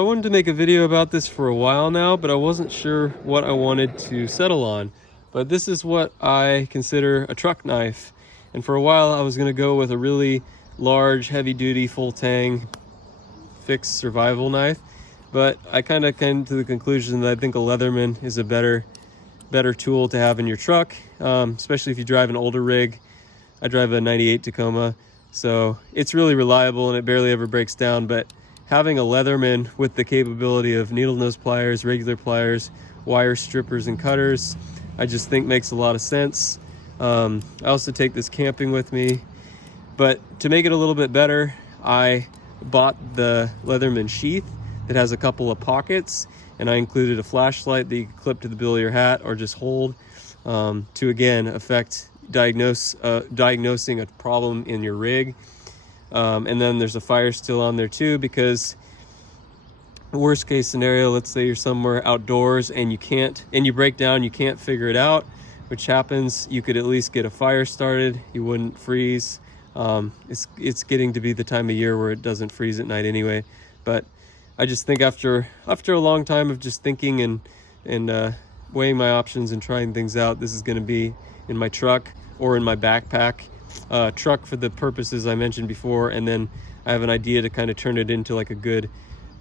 I wanted to make a video about this for a while now, but I wasn't sure what I wanted to settle on. But this is what I consider a truck knife. And for a while I was going to go with a really large, heavy-duty, full-tang fixed survival knife. But I kind of came to the conclusion that I think a Leatherman is a better tool to have in your truck, especially if you drive an older rig. I drive a 98 Tacoma, so it's really reliable and it barely ever breaks down. But having a Leatherman with the capability of needle nose pliers, regular pliers, wire strippers, and cutters, I just think makes a lot of sense. I also take this camping with me, but to make it a little bit better, I bought the Leatherman sheath that has a couple of pockets, and I included a flashlight that you can clip to the bill of your hat or just hold to again diagnosing a problem in your rig. And then there's a fire still on there too, because worst case scenario, let's say you're somewhere outdoors and you break down, you can't figure it out, which happens, you could at least get a fire started. You wouldn't freeze. It's getting to be the time of year where it doesn't freeze at night anyway. But I just think after a long time of just thinking and weighing my options and trying things out, this is going to be in my truck or in my backpack. Truck for the purposes I mentioned before, and then I have an idea to kind of turn it into like a good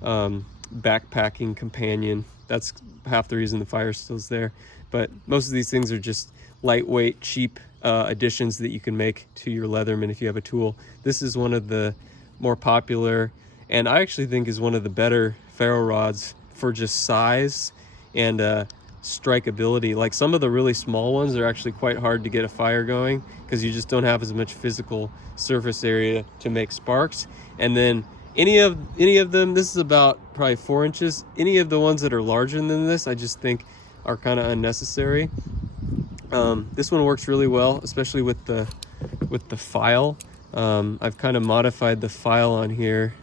backpacking companion. That's half the reason the fire still's there. But most of these things are just lightweight, cheap additions that you can make to your Leatherman if you have a tool. This is one of the more popular, and I actually think is one of the better ferro rods for just size and strikeability. Like some of the really small ones are actually quite hard to get a fire going because you just don't have as much physical surface area to make sparks. And then any of them, this is about probably 4 inches. Any of the ones that are larger than this, I just think are kind of unnecessary. This one works really well, especially with the file. I've kind of modified the file on here.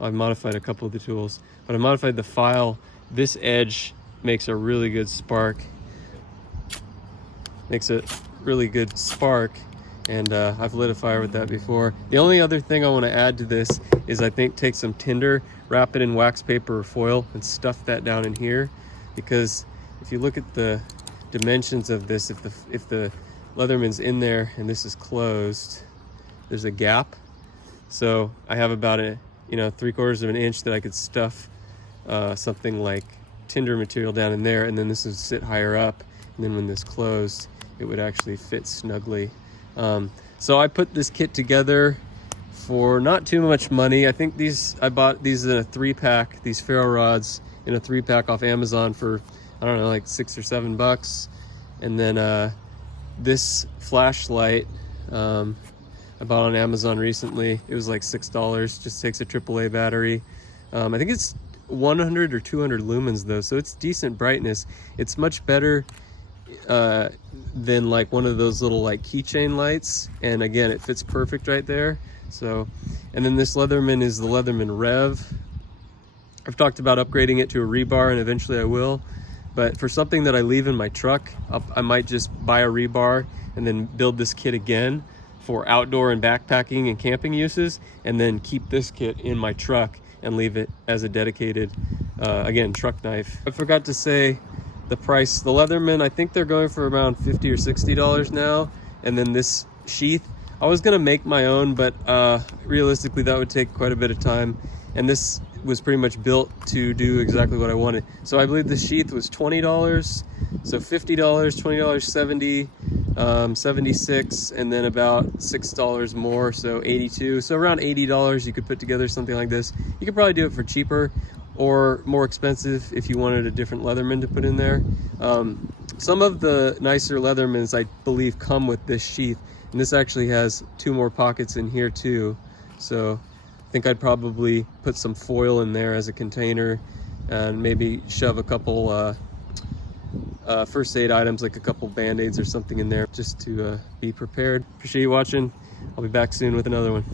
I've modified a couple of the tools, but I modified the file. This edge makes a really good spark. Makes a really good spark, and I've lit a fire with that before. The only other thing I want to add to this is I think take some tinder, wrap it in wax paper or foil, and stuff that down in here, because if you look at the dimensions of this, if the Leatherman's in there and this is closed, there's a gap. So I have about a 3/4 of an inch that I could stuff something like tinder material down in there, and then this would sit higher up, and then when this closed it would actually fit snugly. So I put this kit together for not too much money. I think I bought these in a 3-pack, these ferro rods in a 3-pack off Amazon for, I don't know, like $6 or $7. And then this flashlight I bought on Amazon recently. It was like $6, just takes a AAA battery. I think it's 100 or 200 lumens though, so it's decent brightness. It's much better than like one of those little like keychain lights, and again it fits perfect right there. So, and then this Leatherman is the Leatherman Rev. I've talked about upgrading it to a rebar, and eventually I will, but for something that I leave in my truck, I might just buy a rebar and then build this kit again for outdoor and backpacking and camping uses, and then keep this kit in my truck and leave it as a dedicated, again, truck knife. I forgot to say the price. The Leatherman, I think they're going for around $50 or $60 now. And then this sheath, I was gonna make my own, but realistically that would take quite a bit of time. And this was pretty much built to do exactly what I wanted. So I believe the sheath was $20, so $50, $20, $70, $76, and then about $6 more, so $82. So around $80 you could put together something like this. You could probably do it for cheaper or more expensive if you wanted a different Leatherman to put in there. Some of the nicer Leathermans I believe come with this sheath, and this actually has 2 more pockets in here too. So I think I'd probably put some foil in there as a container and maybe shove a couple first aid items, like a couple band-aids or something in there, just to be prepared. Appreciate you watching. I'll be back soon with another one.